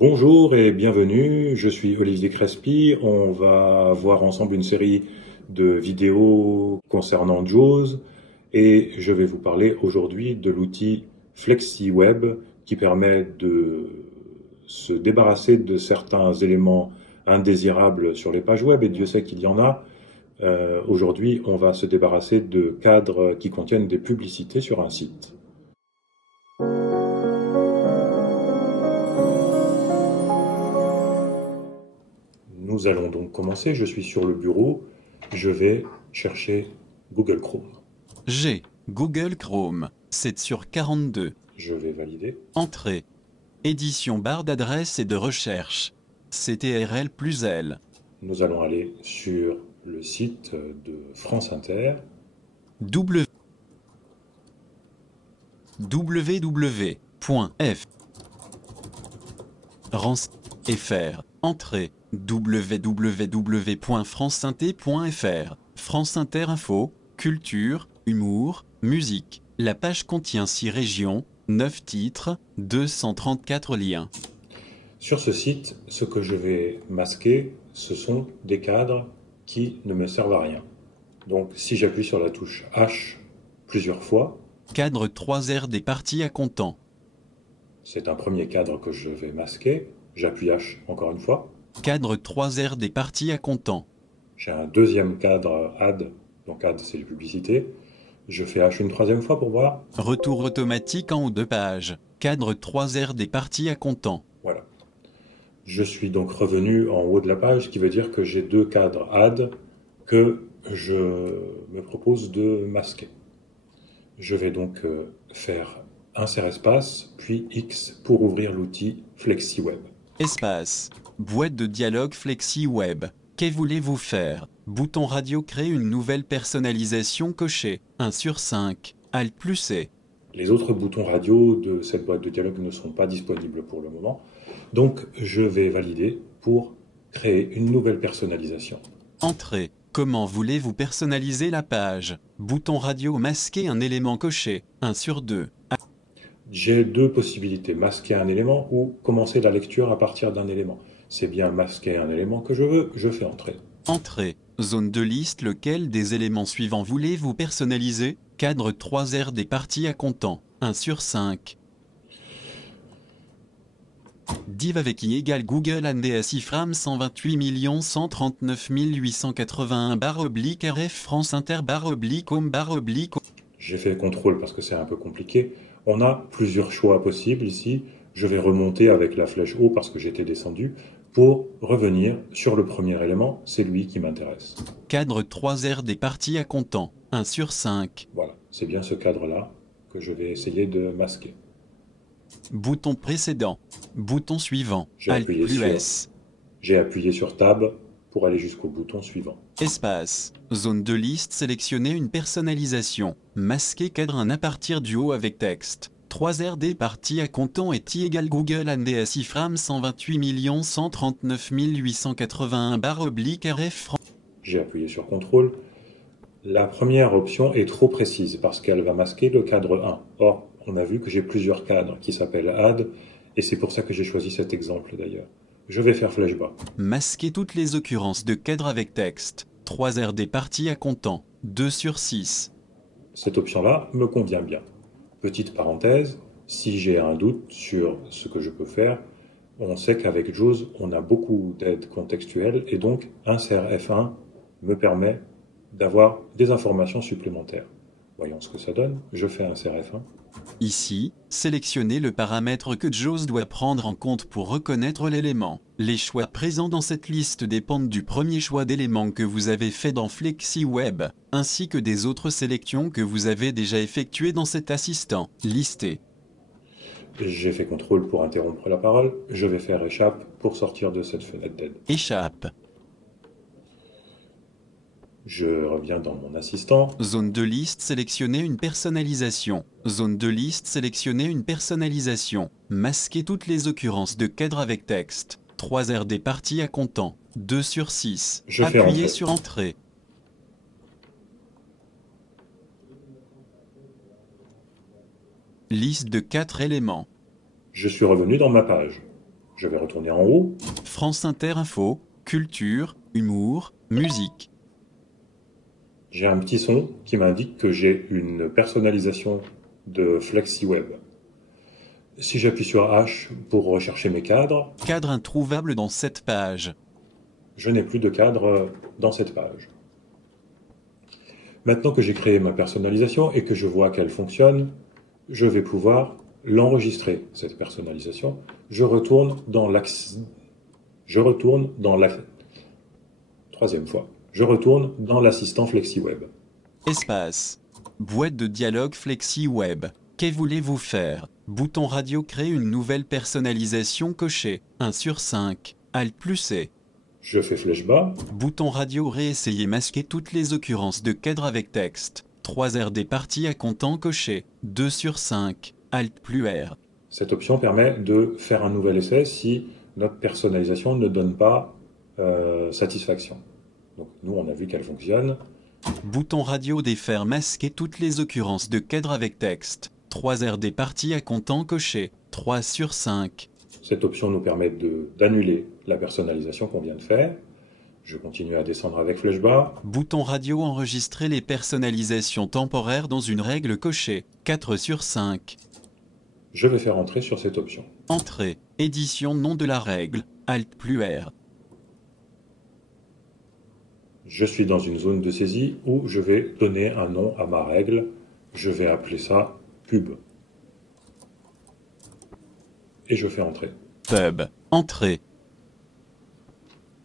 Bonjour et bienvenue, je suis Olivier Crespi. On va voir ensemble une série de vidéos concernant JAWS et je vais vous parler aujourd'hui de l'outil FlexiWeb qui permet de se débarrasser de certains éléments indésirables sur les pages web, et Dieu sait qu'il y en a. Aujourd'hui, on va se débarrasser de cadres qui contiennent des publicités sur un site. Nous allons donc commencer. Je suis sur le bureau. Je vais chercher Google Chrome. G. Google Chrome. 7 sur 42. Je vais valider. Entrée. Édition barre d'adresse et de recherche. CTRL plus L. Nous allons aller sur le site de France Inter. www.fr. Entrée. www.franceinter.fr. France Inter Info, culture, humour, musique. La page contient 6 régions, 9 titres, 234 liens. Sur ce site, ce que je vais masquer, ce sont des cadres qui ne me servent à rien. Donc si j'appuie sur la touche H plusieurs fois, Cadre 3R des parties à comptant. c'est un premier cadre que je vais masquer. J'appuie H encore une fois. Cadre 3R des parties à comptant. J'ai un deuxième cadre Add, donc Add c'est les publicités. Je fais H une troisième fois pour voir. Retour automatique en haut de page. Cadre 3R des parties à comptant. Voilà. Je suis donc revenu en haut de la page, ce qui veut dire que j'ai deux cadres Add que je me propose de masquer. Je vais donc faire insert espace, puis X pour ouvrir l'outil FlexiWeb. Espace. Boîte de dialogue FlexiWeb. Que voulez-vous faire? Bouton radio crée une nouvelle personnalisation coché. 1 sur 5. Alt plus C. Les autres boutons radio de cette boîte de dialogue ne sont pas disponibles pour le moment. Donc je vais valider pour créer une nouvelle personnalisation. Entrée. Comment voulez-vous personnaliser la page? Bouton radio masquer un élément coché. 1 sur 2. J'ai deux possibilités, masquer un élément ou commencer la lecture à partir d'un élément. C'est bien masquer un élément que je veux, je fais entrer. Entrée. Zone de liste, lequel des éléments suivants voulez-vous personnaliser? Cadre 3R des parties à comptant. 1 sur 5. Div avec I égale Google NDS IFRAM 128 139 881 /RF France Inter /home /. J'ai fait CTRL parce que c'est un peu compliqué. On a plusieurs choix possibles ici. Je vais remonter avec la flèche haut parce que j'étais descendu pour revenir sur le premier élément. C'est lui qui m'intéresse. Cadre 3R des parties à comptant. 1 sur 5. Voilà, c'est bien ce cadre-là que je vais essayer de masquer. Bouton précédent. Bouton suivant. Alt plus S. J'ai appuyé sur Tab pour aller jusqu'au bouton suivant. Espace. Zone de liste, sélectionnez une personnalisation. Masquer cadre 1 à partir du haut avec texte. 3RD partie à comptant est I égale Google NDS IFRAM 128 139 881 /RF France. J'ai appuyé sur CTRL. La première option est trop précise parce qu'elle va masquer le cadre 1. Or, on a vu que j'ai plusieurs cadres qui s'appellent Add et c'est pour ça que j'ai choisi cet exemple d'ailleurs. Je vais faire flèche bas. Masquer toutes les occurrences de cadre avec texte. 3RD partie à comptant. 2 sur 6. Cette option-là me convient bien. Petite parenthèse, si j'ai un doute sur ce que je peux faire, on sait qu'avec JAWS, on a beaucoup d'aides contextuelles et donc insert F1 me permet d'avoir des informations supplémentaires. Voyons ce que ça donne. Je fais insert F1. Ici, sélectionnez le paramètre que JAWS doit prendre en compte pour reconnaître l'élément. Les choix présents dans cette liste dépendent du premier choix d'élément que vous avez fait dans FlexiWeb, ainsi que des autres sélections que vous avez déjà effectuées dans cet assistant. Listé. J'ai fait CTRL pour interrompre la parole. Je vais faire échappe pour sortir de cette fenêtre d'aide. Échappe. Je reviens dans mon assistant. Zone de liste, sélectionnez une personnalisation. Zone de liste, sélectionnez une personnalisation. Masquez toutes les occurrences de cadre avec texte. 3RD partie à comptant. 2 sur 6. Appuyez sur Entrée. Liste de 4 éléments. Je suis revenu dans ma page. Je vais retourner en haut. France Inter Info, culture, humour, musique. J'ai un petit son qui m'indique que j'ai une personnalisation de FlexiWeb. Si j'appuie sur H pour rechercher mes cadres, Cadre introuvable dans cette page. je n'ai plus de cadre dans cette page. Maintenant que j'ai créé ma personnalisation et que je vois qu'elle fonctionne, je vais pouvoir l'enregistrer, cette personnalisation. Je retourne dans la troisième fois. Je retourne dans l'assistant FlexiWeb. Espace. Boîte de dialogue FlexiWeb. Que voulez-vous faire? Bouton radio crée une nouvelle personnalisation coché. 1 sur 5. Alt plus C. Je fais flèche bas. Bouton radio réessayer masquer toutes les occurrences de cadre avec texte. 3 RD parties à comptant coché. 2 sur 5. Alt plus R. Cette option permet de faire un nouvel essai si notre personnalisation ne donne pas satisfaction. Donc nous, on a vu qu'elle fonctionne. Bouton radio défaire masquer toutes les occurrences de cadre avec texte. 3 RD parties à comptant coché. 3 sur 5. Cette option nous permet d'annuler la personnalisation qu'on vient de faire. Je continue à descendre avec flèche bas. Bouton radio enregistrer les personnalisations temporaires dans une règle cochée. 4 sur 5. Je vais faire entrer sur cette option. Entrée. Édition nom de la règle. Alt plus R. Je suis dans une zone de saisie où je vais donner un nom à ma règle. Je vais appeler ça pub. Et je fais entrer. Pub. Entrée.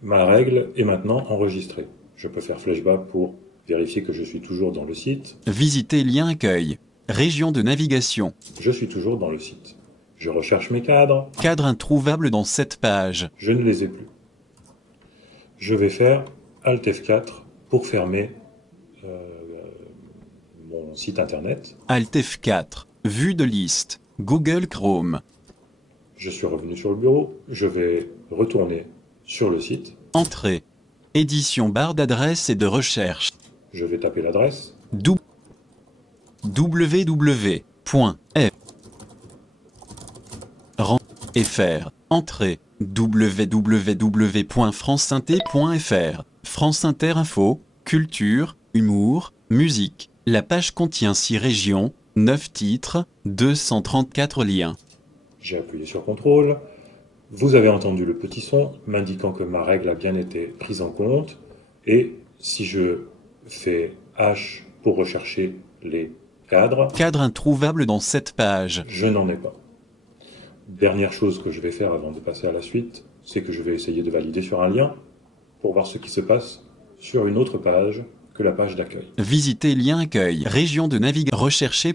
Ma règle est maintenant enregistrée. Je peux faire flèche bas pour vérifier que je suis toujours dans le site. Visiter lien accueil. Région de navigation. Je suis toujours dans le site. Je recherche mes cadres. Cadre introuvable dans cette page. Je ne les ai plus. Je vais faire Alt F4 pour fermer mon site internet. Alt F4. Vue de liste. Google Chrome. Je suis revenu sur le bureau. Je vais retourner sur le site. Entrée. Édition barre d'adresse et de recherche. Je vais taper l'adresse. www.fr. Entrée. www.franceinter.fr. France Inter Info, culture, humour, musique. La page contient 6 régions, 9 titres, 234 liens. J'ai appuyé sur CTRL. Vous avez entendu le petit son m'indiquant que ma règle a bien été prise en compte. Et si je fais H pour rechercher les cadres, Cadre introuvable dans cette page. je n'en ai pas. Dernière chose que je vais faire avant de passer à la suite, c'est que je vais essayer de valider sur un lien pour voir ce qui se passe sur une autre page que la page d'accueil. Visiter lien accueil. Région de navigation. Rechercher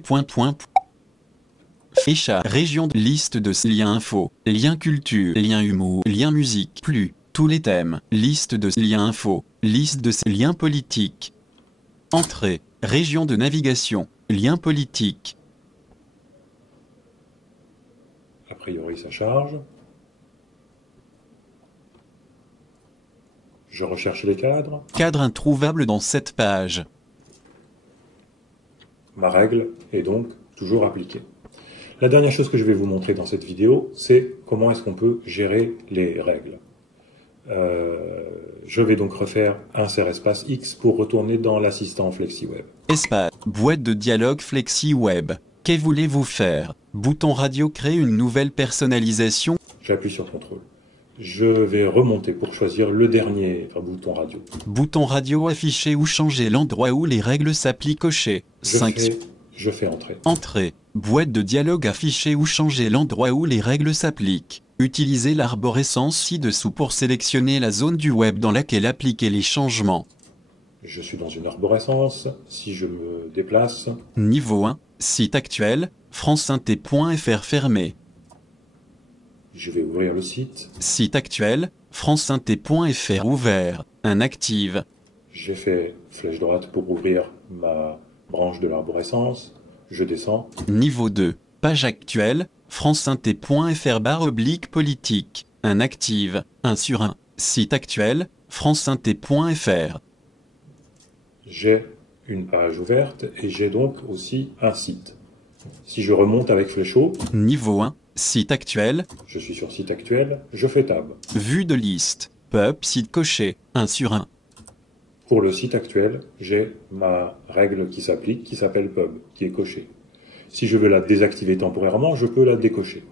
Fécha. Région de liste de liens info. Lien culture. Lien humour. Lien musique. Plus. Tous les thèmes. Liste de liens info. Liste de liens politiques. Entrée. Région de navigation. Lien politique. A priori, ça charge. Je recherche les cadres. Cadre introuvable dans cette page. Ma règle est donc toujours appliquée. La dernière chose que je vais vous montrer dans cette vidéo, c'est comment est-ce qu'on peut gérer les règles. Je vais donc refaire insert espace X pour retourner dans l'assistant FlexiWeb. Espace. Boîte de dialogue FlexiWeb. Que voulez-vous faire? Bouton radio crée une nouvelle personnalisation. J'appuie sur CTRL. Je vais remonter pour choisir le dernier bouton radio. Bouton radio afficher ou changer l'endroit où les règles s'appliquent coché. 5. Je fais entrer. Entrée. Boîte de dialogue afficher ou changer l'endroit où les règles s'appliquent. Utilisez l'arborescence ci-dessous pour sélectionner la zone du web dans laquelle appliquer les changements. Je suis dans une arborescence. Si je me déplace... Niveau 1. Site actuel. franceinter.fr fermé. Je vais ouvrir le site. Site actuel. franceinter.fr ouvert. Inactive. J'ai fait flèche droite pour ouvrir ma branche de l'arborescence. Je descends. Niveau 2. Page actuelle. franceinter.fr / politique. Inactive. 1 sur 1. Site actuel. franceinter.fr. J'ai une page ouverte et j'ai donc aussi un site. Si je remonte avec flécheau... Niveau 1. Site actuel. Je suis sur site actuel, je fais tab. Vue de liste. Pub site coché. 1 sur 1. Pour le site actuel, j'ai ma règle qui s'applique, qui s'appelle pub, qui est cochée. Si je veux la désactiver temporairement, je peux la décocher.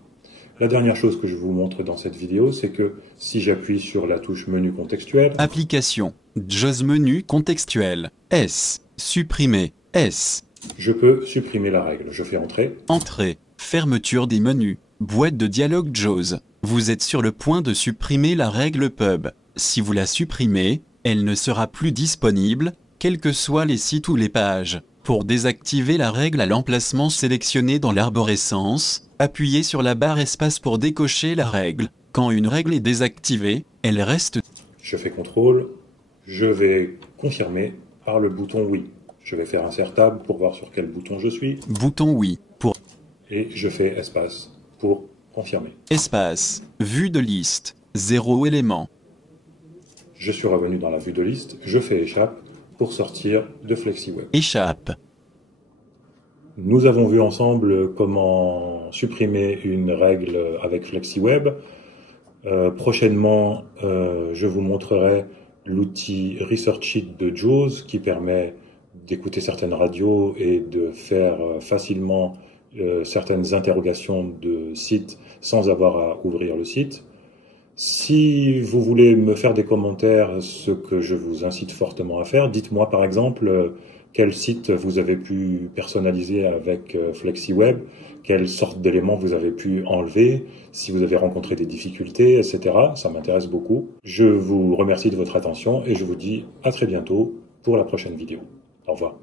La dernière chose que je vous montre dans cette vidéo, c'est que si j'appuie sur la touche menu contextuel, Application. JAWS menu contextuel. S. Supprimer. S. je peux supprimer la règle. Je fais entrer. Entrée. Fermeture des menus. Boîte de dialogue JAWS. Vous êtes sur le point de supprimer la règle pub. Si vous la supprimez, elle ne sera plus disponible, quels que soient les sites ou les pages. Pour désactiver la règle à l'emplacement sélectionné dans l'arborescence, appuyez sur la barre espace pour décocher la règle. Quand une règle est désactivée, elle reste. Je fais CTRL. Je vais confirmer par le bouton oui. Je vais faire insert tab pour voir sur quel bouton je suis. Bouton oui. Pour Et je fais espace pour confirmer. espace. Vue de liste. 0 élément. Je suis revenu dans la vue de liste. Je fais échappe pour sortir de FlexiWeb. Échappe. Nous avons vu ensemble comment supprimer une règle avec FlexiWeb. Prochainement, je vous montrerai l'outil ResearchIt de JAWS qui permet d'écouter certaines radios et de faire facilement certaines interrogations de sites sans avoir à ouvrir le site. Si vous voulez me faire des commentaires, ce que je vous incite fortement à faire, dites-moi par exemple quel site vous avez pu personnaliser avec FlexiWeb, quelle sorte d'éléments vous avez pu enlever, si vous avez rencontré des difficultés, etc. Ça m'intéresse beaucoup. Je vous remercie de votre attention et je vous dis à très bientôt pour la prochaine vidéo. Au revoir.